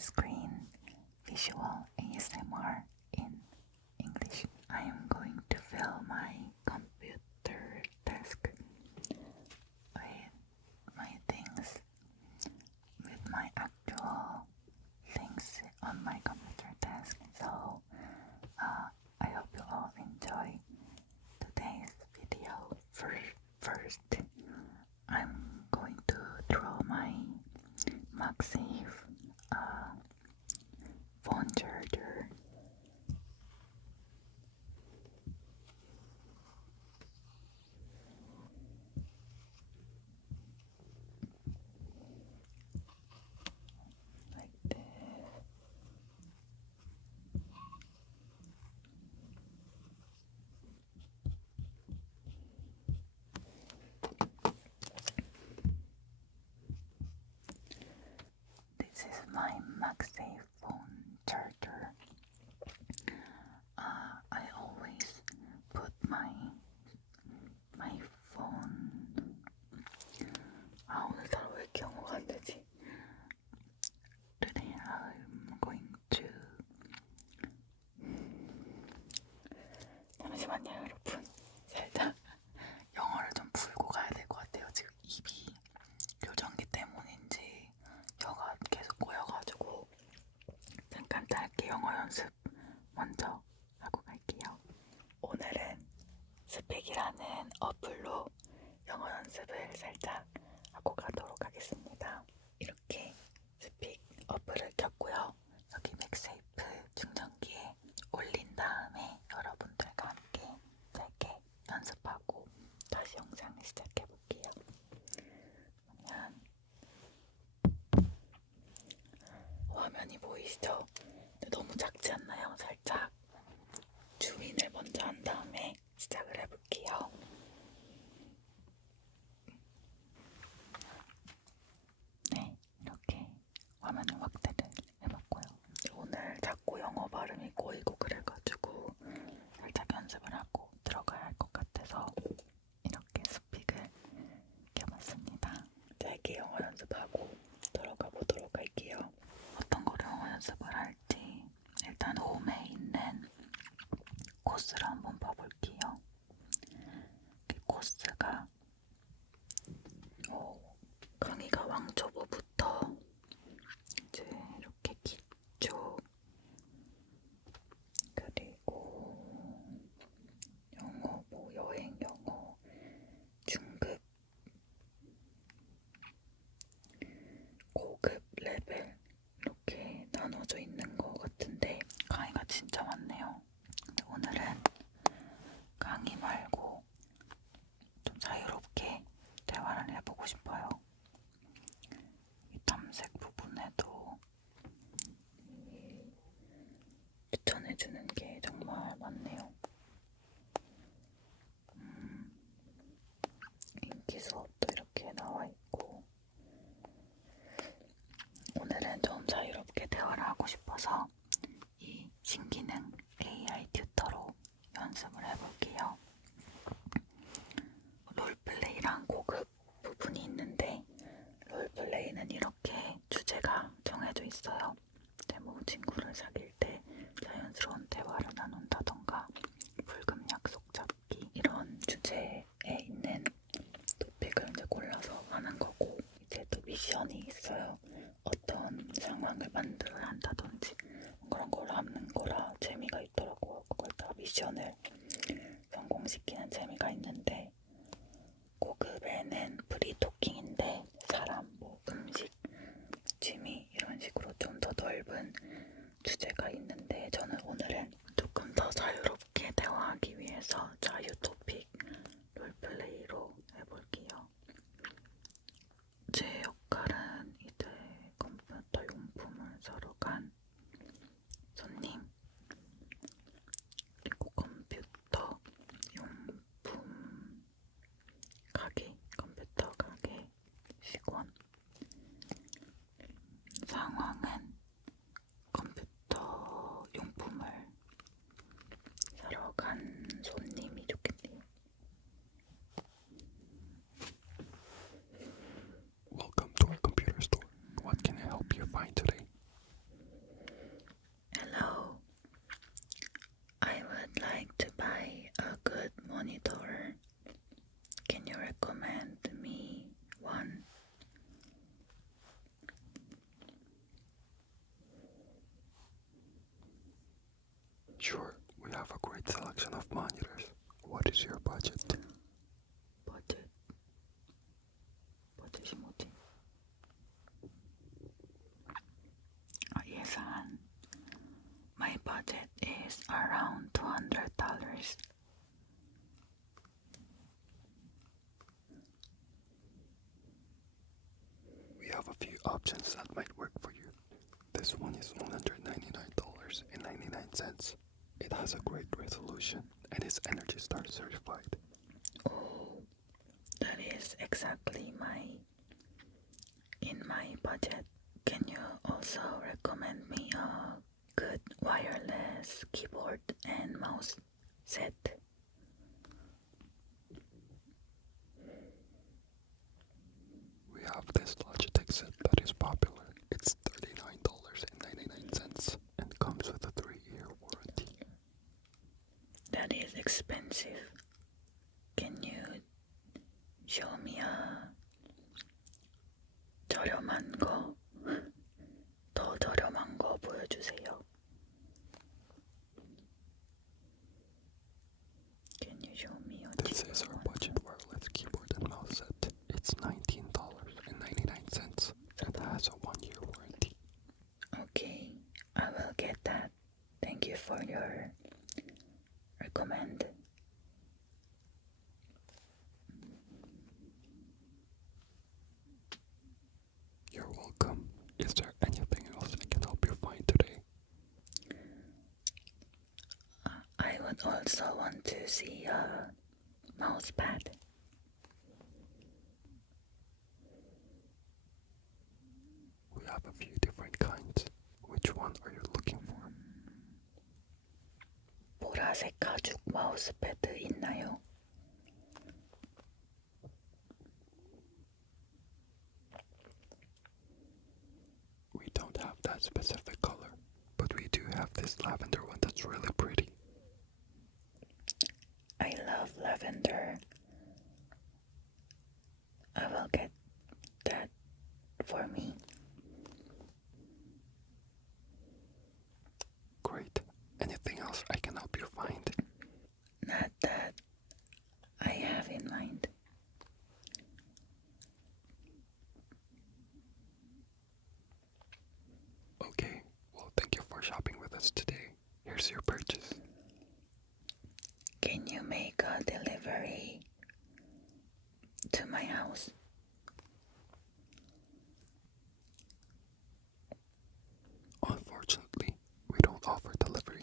screen visual ASMR in English. I am going to fill my computer desk with my things, with my actual things on my computer desk. So I hope you all enjoy today's video. First, I'm going to throw my MagSafe phone charger. Like this. This is my MagSafe phone charger. I always put my phone. 오늘따라 왜 이렇게 영어가 안 되지? Today I'm going to. 잠시만요, 여러분. 살짝 영어를 좀 풀고 가야 될 것 같아요. 지금 입이 교정기 때문인지 혀가 계속 꼬여가지고 잠깐 짧게 영어 연습 먼저 하고 갈게요. 오늘은 스픽이라는 어플로 영어 연습을 살짝 하고 가도록 하겠습니다. 이렇게 스픽 어플을 켰고요. 여기 맥세이프 충전기에 올린 다음에 여러분들과 함께 짧게 연습하고 다시 영상을 시작해볼게요. 그러면 화면이 보이시죠? 너무 작지 않나요? 살짝 줌인을 먼저 한 다음에 시작을 해볼게요. 네, 이렇게 화면을 확대를 해봤고요. 오늘 자꾸 영어 발음이 꼬이고 그래가지고 살짝 연습을 하고 들어가야 할 것 같아서 이렇게 스픽을 켜봤습니다. 짧게 영어 연습하고 들어가 보도록 할게요. 어떤 거를 영어 연습을 할지 일단 홈에 있는 코스를 한번 봐볼게요. 코스가 강의가 왕초보부터 이제 이렇게 기초 그리고 영어 여행 영어 중급 고급 레벨 이렇게 나눠져 있는 것 같은데 강의가 진짜 많네요. 근데 오늘은 강의 말고 좀 자유롭게 대화를 해보고 싶어요. 이 탐색 부분에도 추천해주는 게 정말 많네요. 인기 수업도 이렇게 나와있고 오늘은 좀 자유롭게 대화를 하고 싶어서 이 신기능 AI 튜터로 연습을 해볼게요. 롤플레이랑 고급 부분이 있는데 롤플레이는 이렇게 주제가 정해져 있어요. 친구를 사귈 때 자연스러운 대화를 나눈다던가 불금 약속 잡기 이런 주제에 있는 토픽을 이제 골라서 하는 거고 이제 또 미션이 있어요. 어떤 상황을 만들어야 한다든지 그런 걸 하는 거라 재미가 있더라고요. 그걸 다 미션을 성공시키는 재미가 있는데 고급에는 프리토킹인데 사람, 음식, 취미 이런 식으로 좀 더 넓은 주제가 있는데 저는 오늘은 조금 더 자유롭게 대화하기 위해서 자유 토픽 롤플레이로 해볼게요. 제 역할은 이제 컴퓨터 용품을 사러 간 손님 그리고 컴퓨터 용품 가게, 컴퓨터 가게 Sure, we have a great selection of monitors. What is your budget? 버젯이 뭐지? 예산. My budget is around $200. We have a few options that might work for you. This one is $199.99. It has a great resolution and is Energy Star certified. Oh, that is exactly in my budget. Can you also recommend me a good wireless keyboard and mouse set? We have this Logitech set that is popular. It's $39.99 and comes with a 3-year warranty. That is expensive. Can you show me a 저렴한 거, 더 저렴한 거 보여주세요. Can you show me a This is our budget wireless keyboard and mouse set. It's $19.99. It has a 1-year warranty. Okay, I will get that. Thank you for your recommend. You're welcome. Is there anything else I can help you find today? I would also want to see a mouse pad. We have a few different kinds. Which one are you looking for? 보라색 가죽 마우스 패드 있나요? We don't have that specific color, but we do have this lavender one that's really pretty. I love lavender. I will get that for me. Great. Anything else I can help you find? Not that I have in mind. Okay, well, thank you for shopping with us today. Here's your purchase. Can you make a delivery to my house? Unfortunately, we don't offer delivery.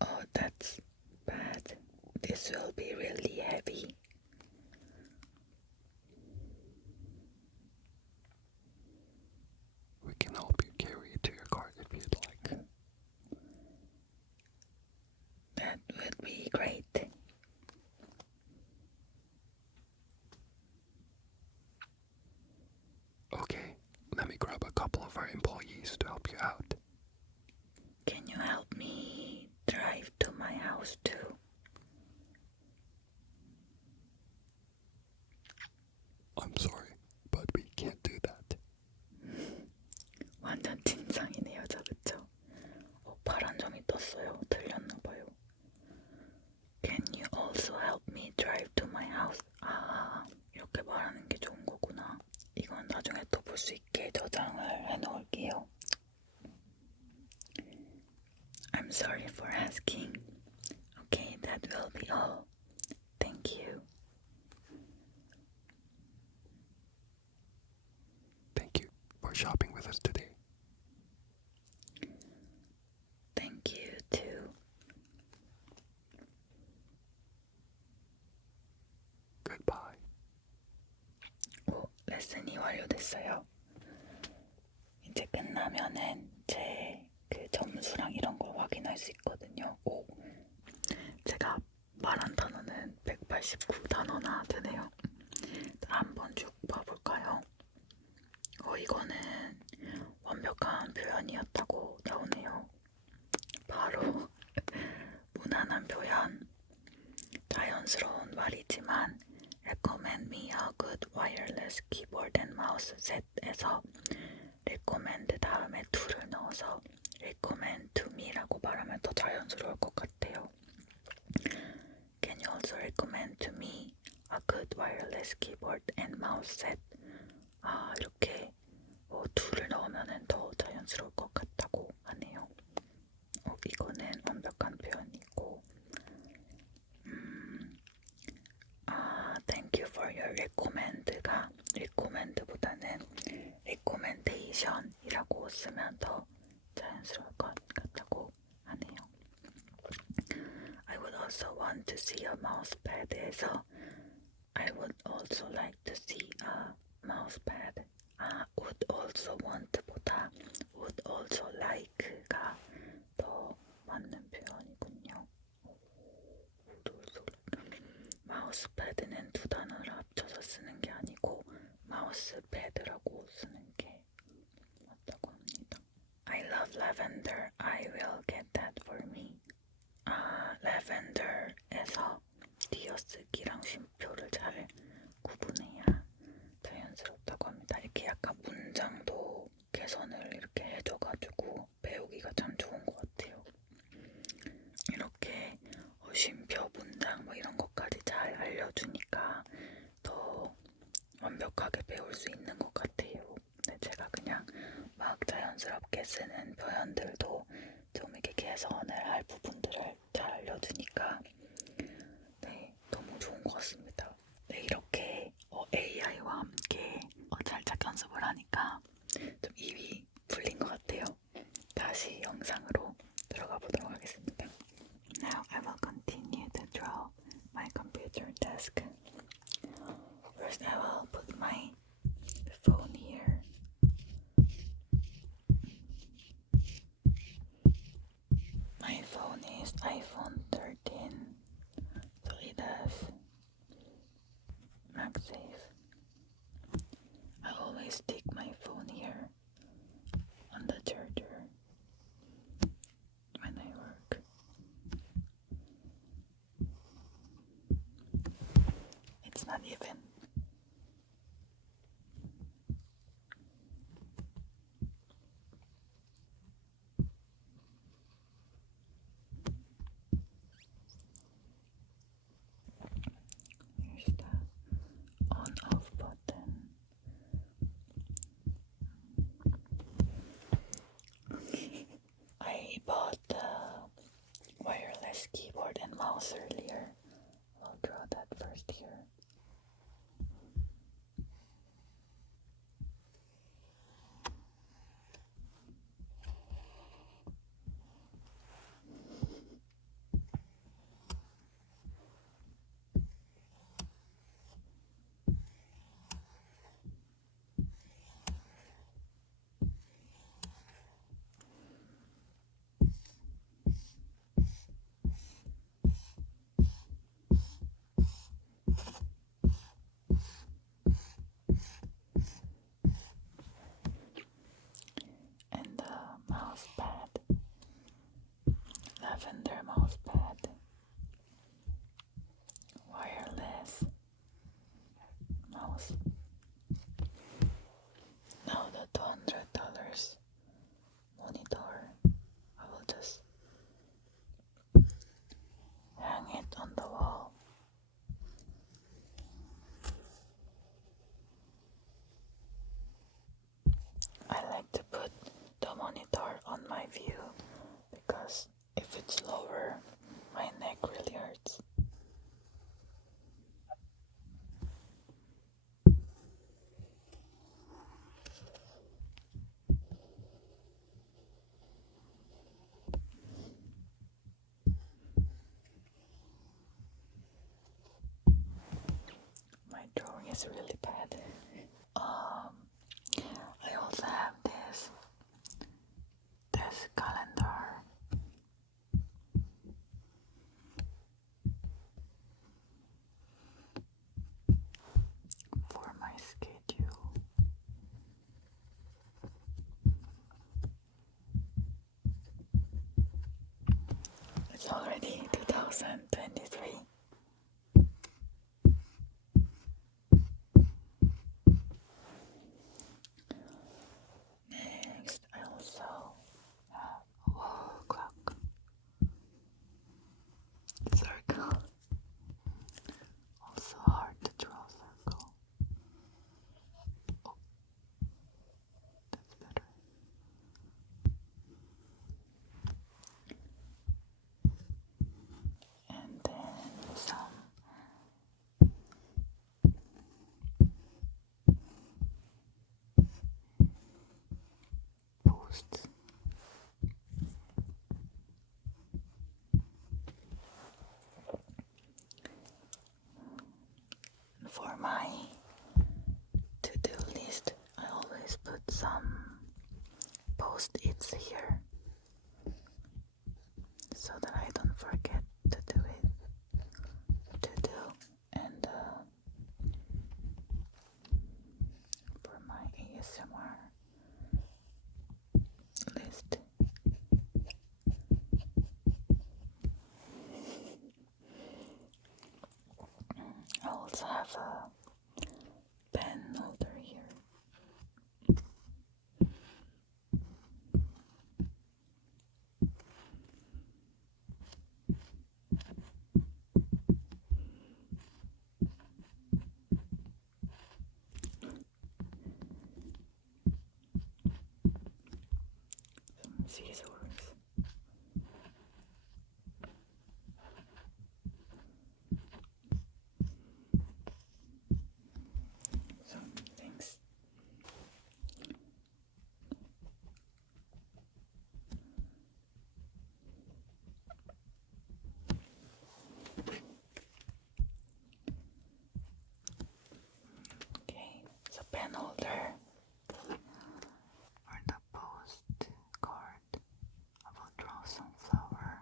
Oh, that's bad. This will be really heavy. We can help you carry it to your car if you'd like. That would be great. Okay, let me grab a couple of our employees to help you out. Can you help me drive to my house too? I'm sorry, but we can't do that. 완전 진상이네 여자 그쵸? 파란 점이 떴어요. 들렸나봐요. Can you also help me drive to my house? 아, 이렇게 말하는 게 좋은 거구나. 이건 나중에 또 볼 수 있게 저장을 해놓을게요. I'm sorry for asking. Okay, that will be all. Thank you. Thank you for shopping with us today. Thank you too. Goodbye. 레슨이 완료됐어요. 이제 끝나면은 제 그 점수랑 이런 걸 확인할 수 있거든요. 제가 말한 단어는 189단어나 되네요. 한번 쭉 봐볼까요? 이거는 완벽한 표현이었다고 나오네요. 바로 무난한 표현, 자연스러운 말이지만 recommend me a good wireless keyboard and mouse set에서 recommend 다음에 to를 넣어서 recommend to me라고 말하면 자연스러울 것 같아요. Can you also recommend to me a good wireless keyboard and mouse set? 이렇게 둘을 넣으면 더 자연스러울 것 같다고 하네요. 이거는 완벽한 표현이고 Thank you for your recommend가 recommend보다는 recommendation이라고 쓰면 더 자연스러울 것 같다고 하네요. I would also want to see a mousepad에서 I would also like to see a mousepad. would also want보다 would also like가 더 맞는 표현이군요. would also like. 마우스패드는 두 단어를 합쳐서 쓰는 게 아니고 마우스패드라고 쓰는 게 맞다고 합니다. I love lavender. I will get that for me. lavender에서 띄어쓰기랑 쉼표를 잘 구분해야 자연스럽다고 합니다. 이렇게 약간 문장도 개선을 이렇게 해줘가지고 배우기가 참 좋은 것 같아요. 이렇게 쉼표, 문장 뭐 이런 것까지 잘 알려주니까 더 완벽하게 배울 수 있는 것 같아요. 근데 제가 그냥 막 자연스럽게 쓰는 표현들도 좀 이렇게 개선을 할 부분들을 잘 알려주니까 네, 너무 좋은 것 같습니다. 네, 이렇게 AI와 함께 살짝 연습을 하니까 좀 입이 풀린 것 같아요. 다시 영상으로 들어가 보도록 하겠습니다. Now I will continue to draw my computer desk. First I will put my phone here. My phone is iPhone 13, so it has MagSafe. I always stick my phone here on the charger when I work. It's not even. Here's the on-off button. I bought the wireless keyboard and mouse earlier. I'll draw that first here. And the mouse pad, lavender mouse pad, wireless mouse. Now the $200 monitor, I will just hang it on the wall. I like to put the monitor on my view because if it's lower, my neck really hurts. My drawing is really bad. I also have this calendar. For my schedule. It's already 2023. Next, I also have a wall clock. so that I don't forget to do it. And for my ASMR list, I also have a pen holder here. Some scissors. Some things. Okay, so pen holder or the postcard. I will draw some flower.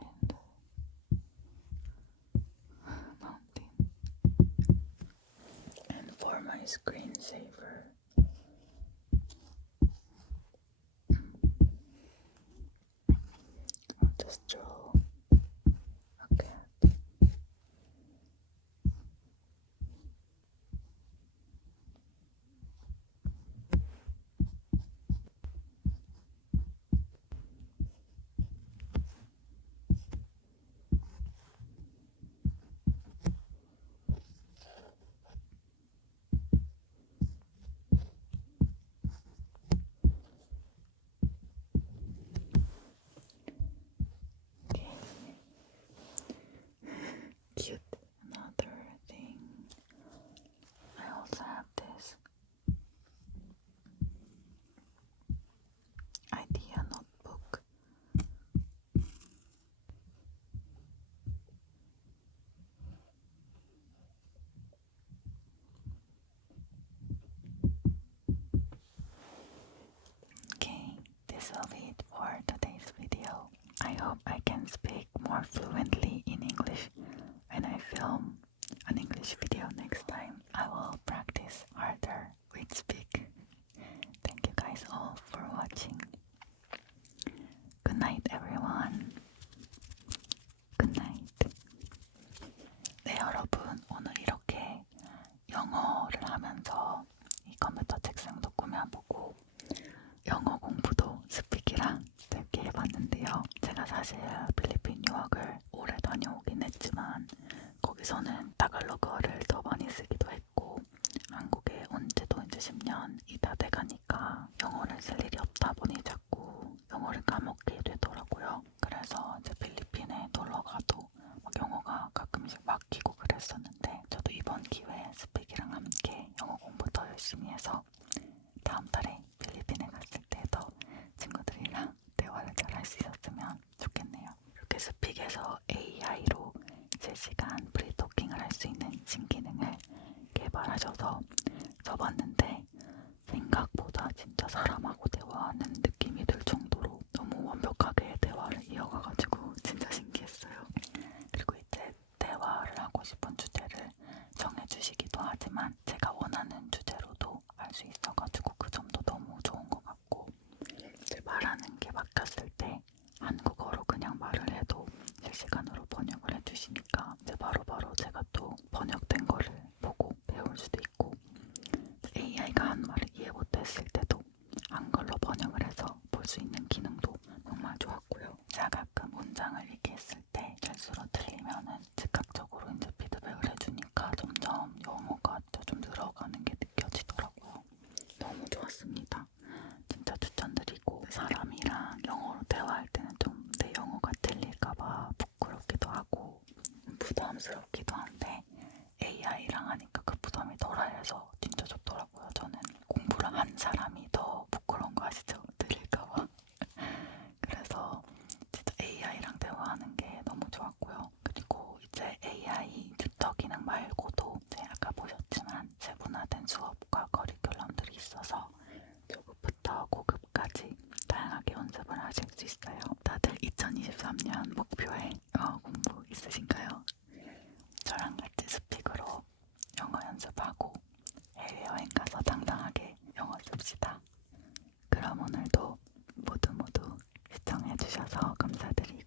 And mountain. And for my screensaver, I'll just draw a cat. Okay. Cute. Another thing. I also have this idea notebook. Okay, this will be it for today's video. I hope I can speak more fluently in English when I film an English video next time. I will practice harder with speak. Thank you guys all for watching. Good night, everyone. Good night. 네, 여러분, 오늘 이렇게 영어를 하면서 이 컴퓨터 책상도 꾸며보고 영어 공부도 스피키랑 짧게 해봤는데요. 제가 사실 필리핀 유학을 오래 다녀오긴 했지만 거기서는 타갈로그어를 더 많이 쓰기도 했고 한국에 온 지도 이제 10년이 다 돼가니까 영어를 쓸 일이 없다 보니 자꾸 영어를 까먹게 되더라고요. 그래서 이제 필리핀에 놀러가도 막 영어가 가끔씩 막히고 그랬었는데 저도 이번 기회에 스피키랑 함께 영어 공부 더 열심히 해서 다음 달에 필리핀에 갔을 때 더 친구들이랑 대화를 잘 할 수 있었으면 좋겠네요. 이렇게 스픽에서 AI로 실시간 프리토킹을 할 수 있는 신기능을 개발하셔서 써봤는데 생각보다 진짜 사람하고 대화하는 느낌이 들 정도로 너무 완벽하게 대화를 이어가가지고 진짜 신기했어요. 그리고 이제 대화를 하고 싶은 주제를 정해주시기도 하지만 제가 원하는 주제로도 할 수 있어가지고 그 점도 너무 좋은 것 같고 제 말하는 게 바뀌었을 때 한국어로 그냥 말을 해도 실시간으로 번역을 해주시니까 이제 바로바로 제가 또 번역된 거를 보고 배울 수도 있고 AI가 한 말을 이해 못했을 때도 한글로 번역을 해서 볼 수 있는 기능도 정말 좋았고요. 제가 가끔 문장을 읽겠을 때 실수로 틀리면은 즉각적으로 이제 피드백을 해주니까 점점 영어가 좀 늘어가는 게 느껴지더라고요. 너무 좋았습니다. 진짜 추천드리고 사람이랑 영어로 대화할 때는 좀 내 영어가 틀릴까봐 부끄럽기도 하고 부담스럽기도 한데 AI랑 하니까 그 부담이 덜해서 진짜 좋더라고요. 저는 공부를 한 사람이 더 부끄러운 거 아시죠? 틀릴까봐. 그래서 진짜 AI랑 대화하는 게 너무 좋았고요. 그리고 영어 씁시다. 그럼 오늘도 모두 시청해주셔서 감사드리고